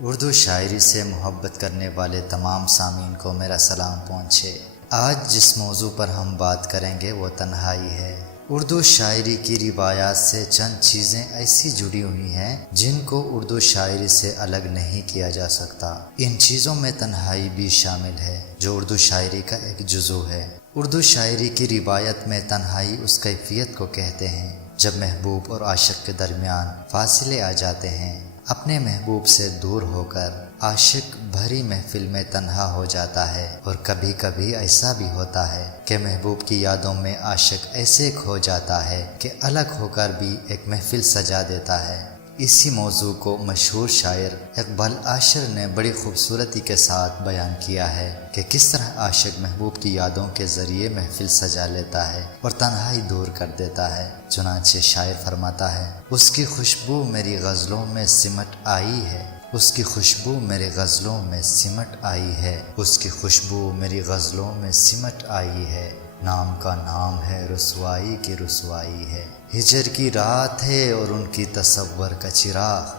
اردو شاعری سے محبت کرنے والے تمام سامعین کو میرا سلام پہنچے۔ آج جس موضوع پر ہم بات کریں گے وہ تنہائی ہے۔ اردو شاعری کی روایات سے چند چیزیں ایسی جڑی ہوئی ہیں جن کو اردو شاعری سے الگ نہیں کیا جا سکتا۔ ان چیزوں میں تنہائی بھی شامل ہے جو اردو شاعری کا ایک جزو ہے۔ اردو شاعری کی روایت میں تنہائی اس کیفیت کو کہتے ہیں جب محبوب اور عاشق کے درمیان فاصلے آ جاتے ہیں۔ اپنے محبوب سے دور ہو کر عاشق بھری محفل میں تنہا ہو جاتا ہے، اور کبھی کبھی ایسا بھی ہوتا ہے کہ محبوب کی یادوں میں عاشق ایسے کھو جاتا ہے کہ الگ ہو کر بھی ایک محفل سجا دیتا ہے۔ اسی موضوع کو مشہور شاعر اقبال عاشر نے بڑی خوبصورتی کے ساتھ بیان کیا ہے کہ کس طرح عاشق محبوب کی یادوں کے ذریعے محفل سجا لیتا ہے اور تنہائی دور کر دیتا ہے۔ چنانچہ شاعر فرماتا ہے، اس کی خوشبو میری غزلوں میں سمٹ آئی ہے، اس کی خوشبو میری غزلوں میں سمٹ آئی ہے، اس کی خوشبو میری غزلوں میں سمٹ آئی ہے، نام کا نام ہے رسوائی کی رسوائی ہے، ہجر کی رات ہے اور ان کی تصور کا چراغ،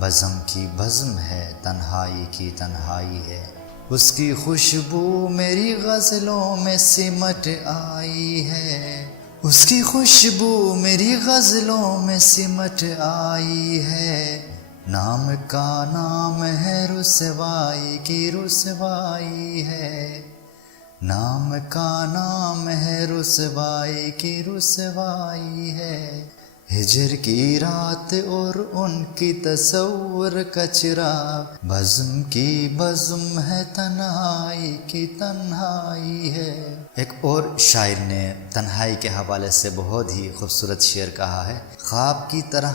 بزم کی بزم ہے تنہائی کی تنہائی ہے، اس کی خوشبو میری غزلوں میں سمٹ آئی ہے، اس کی خوشبو میری غزلوں میں سمٹ آئی ہے، نام کا نام ہے رسوائی کی رسوائی ہے، نام کا نام ہے رسوائی کی رسوائی ہے، ہجر کی رات اور ان کی تصور کا چراغ، بزم کی بزم ہے تنہائی کی تنہائی ہے۔ ایک اور شاعر نے تنہائی کے حوالے سے بہت ہی خوبصورت شعر کہا ہے، خواب کی طرح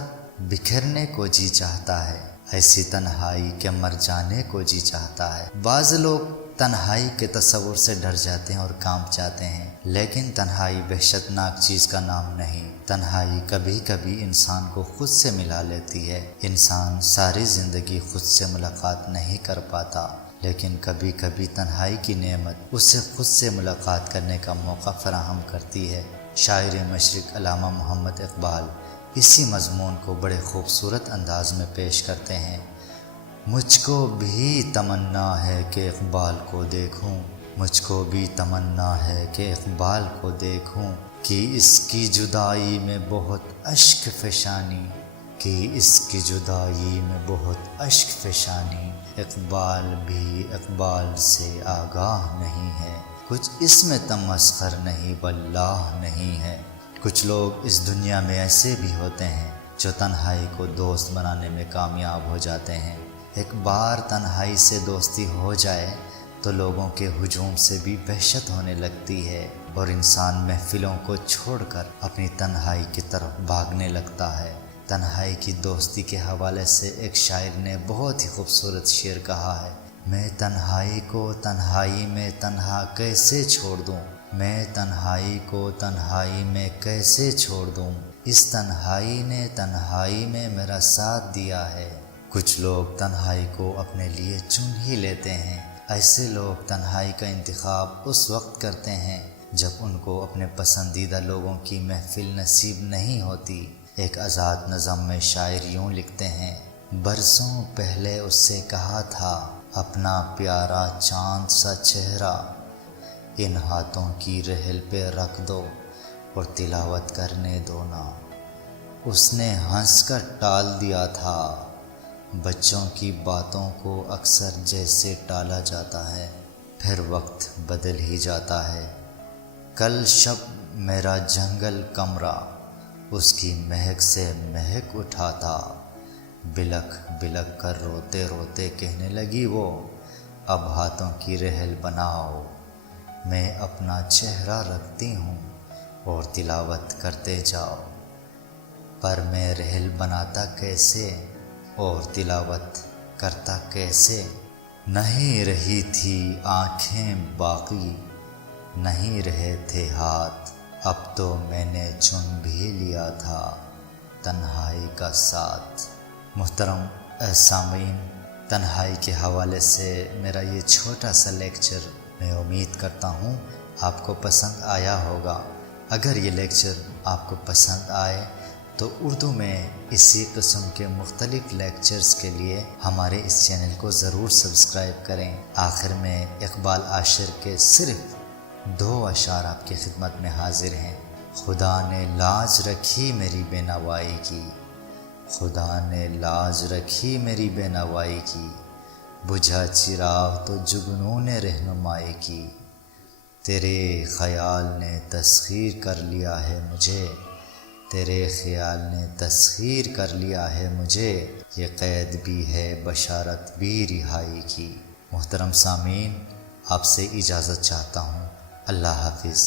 بکھرنے کو جی چاہتا ہے، ایسی تنہائی کہ مر جانے کو جی چاہتا ہے۔ بعض لوگ تنہائی کے تصور سے ڈر جاتے ہیں اور کانپ جاتے ہیں، لیکن تنہائی وحشت ناک چیز کا نام نہیں۔ تنہائی کبھی کبھی انسان کو خود سے ملا لیتی ہے۔ انسان ساری زندگی خود سے ملاقات نہیں کر پاتا، لیکن کبھی کبھی تنہائی کی نعمت اسے خود سے ملاقات کرنے کا موقع فراہم کرتی ہے۔ شاعر مشرق علامہ محمد اقبال اسی مضمون کو بڑے خوبصورت انداز میں پیش کرتے ہیں۔ مجھ کو بھی تمنا ہے کہ اقبال کو دیکھوں، مجھ کو بھی تمنا ہے کہ اقبال کو دیکھوں، کہ اس کی جدائی میں بہت اشک فشانی، کہ اس کی جدائی میں بہت اشک فشانی، اقبال بھی اقبال سے آگاہ نہیں ہے، کچھ اس میں تمسخر نہیں واللہ نہیں ہے۔ کچھ لوگ اس دنیا میں ایسے بھی ہوتے ہیں جو تنہائی کو دوست بنانے میں کامیاب ہو جاتے ہیں۔ ایک بار تنہائی سے دوستی ہو جائے تو لوگوں کے ہجوم سے بھی وحشت ہونے لگتی ہے، اور انسان محفلوں کو چھوڑ کر اپنی تنہائی کی طرف بھاگنے لگتا ہے۔ تنہائی کی دوستی کے حوالے سے ایک شاعر نے بہت ہی خوبصورت شعر کہا ہے، میں تنہائی کو تنہائی میں تنہا کیسے چھوڑ دوں، میں تنہائی کو تنہائی میں کیسے چھوڑ دوں، اس تنہائی نے تنہائی میں میرا ساتھ دیا ہے۔ کچھ لوگ تنہائی کو اپنے لیے چن ہی لیتے ہیں۔ ایسے لوگ تنہائی کا انتخاب اس وقت کرتے ہیں جب ان کو اپنے پسندیدہ لوگوں کی محفل نصیب نہیں ہوتی۔ ایک آزاد نظم میں شاعر یوں لکھتے ہیں، برسوں پہلے اس سے کہا تھا اپنا پیارا چاند سا چہرہ، ان ہاتھوں کی رحل پہ رکھ دو اور تلاوت کرنے دو نا، اس نے ہنس کر ٹال دیا تھا، بچوں کی باتوں کو اکثر جیسے ٹالا جاتا ہے، پھر وقت بدل ہی جاتا ہے، کل شب میرا جنگل کمرہ اس کی مہک سے مہک اٹھا تھا، بلک بلک کر روتے روتے کہنے لگی وہ، اب ہاتھوں کی رحل بناؤ، میں اپنا چہرہ رکھتی ہوں اور تلاوت کرتے جاؤ، پر میں رحل بناتا کیسے اور تلاوت کرتا کیسے، نہیں رہی تھی آنکھیں باقی، نہیں رہے تھے ہاتھ، اب تو میں نے چن بھی لیا تھا تنہائی کا ساتھ۔ محترم سامعین، تنہائی کے حوالے سے میرا یہ چھوٹا سا لیکچر میں امید کرتا ہوں آپ کو پسند آیا ہوگا۔ اگر یہ لیکچر آپ کو پسند آئے تو اردو میں اسی قسم کے مختلف لیکچرز کے لیے ہمارے اس چینل کو ضرور سبسکرائب کریں۔ آخر میں اقبال عاشر کے صرف 2 اشعار آپ کی خدمت میں حاضر ہیں۔ خدا نے لاج رکھی میری بے نوائی کی، خدا نے لاج رکھی میری بے نوائی کی، بجھا چراغ تو جگنون رہنمائی کی، تیرے خیال نے تسخیر کر لیا ہے مجھے، تیرے خیال نے تسخیر کر لیا ہے مجھے، یہ قید بھی ہے بشارت بھی رہائی کی۔ محترم سامعین، آپ سے اجازت چاہتا ہوں۔ اللہ حافظ۔